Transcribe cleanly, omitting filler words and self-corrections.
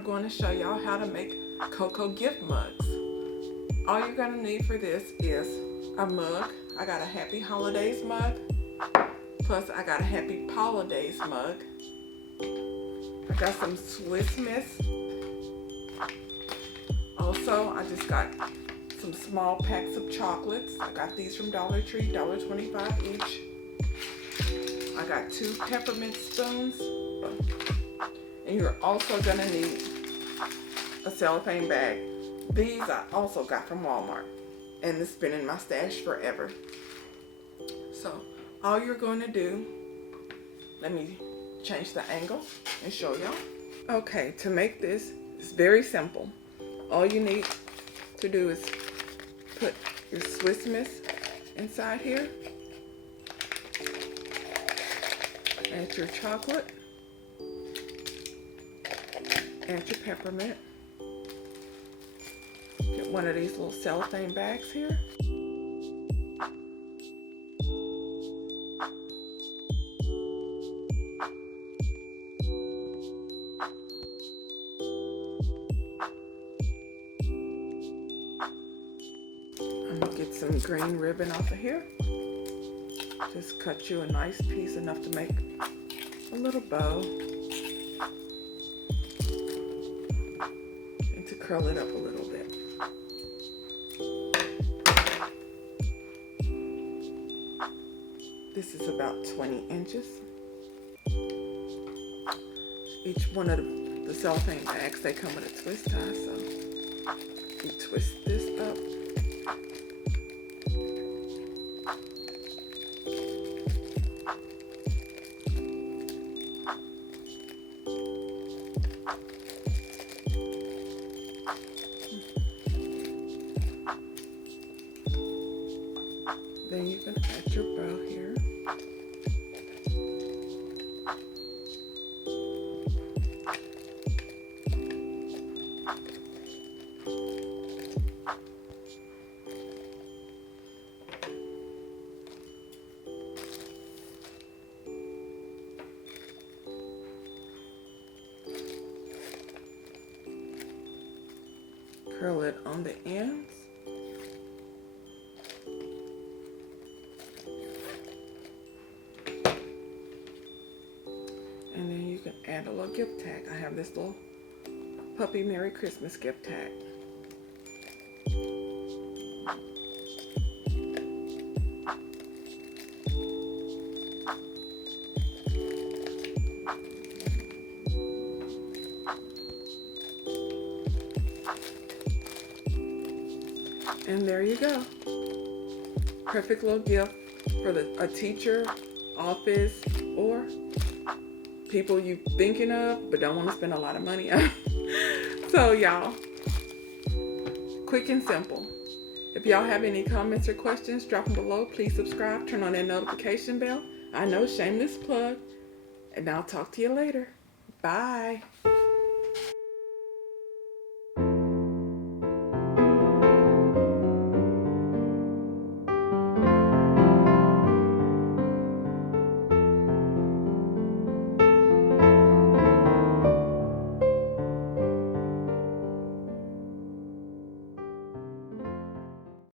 I'm going to show y'all how to make cocoa gift mugs. All you're going to need for this is a mug. I got a Happy Holidays mug. Plus I got a Happy Holidays mug. I got some Swiss Miss. Also, I just got some small packs of chocolates. I got these from Dollar Tree, $1.25 each. I got 2 peppermint spoons. And you're also gonna need a cellophane bag. These I also got from Walmart. And it's been in my stash forever. So, all you're going to do, let me change the angle and show y'all. Okay, to make this, it's very simple. All you need to do is put your Swiss Miss inside here. Add your chocolate. Add your peppermint. Get one of these little cellophane bags here. I'm gonna get some green ribbon off of here. Just cut you a nice piece, enough to make a little bow. And to curl it up a little bit. This is about 20 inches. Each one of the cellophane bags, they come with a twist tie, so you twist this up. Then you can add your bow here. Curl it on the ends. And then you can add a little gift tag. I have this little puppy Merry Christmas gift tag. And there you go. Perfect little gift for a teacher, office, or people you thinking of but don't want to spend a lot of money on. So y'all, quick and simple. If y'all have any comments or questions, drop them below. Please subscribe, turn on that notification bell. I know, shameless plug. And I'll talk to you later. Bye.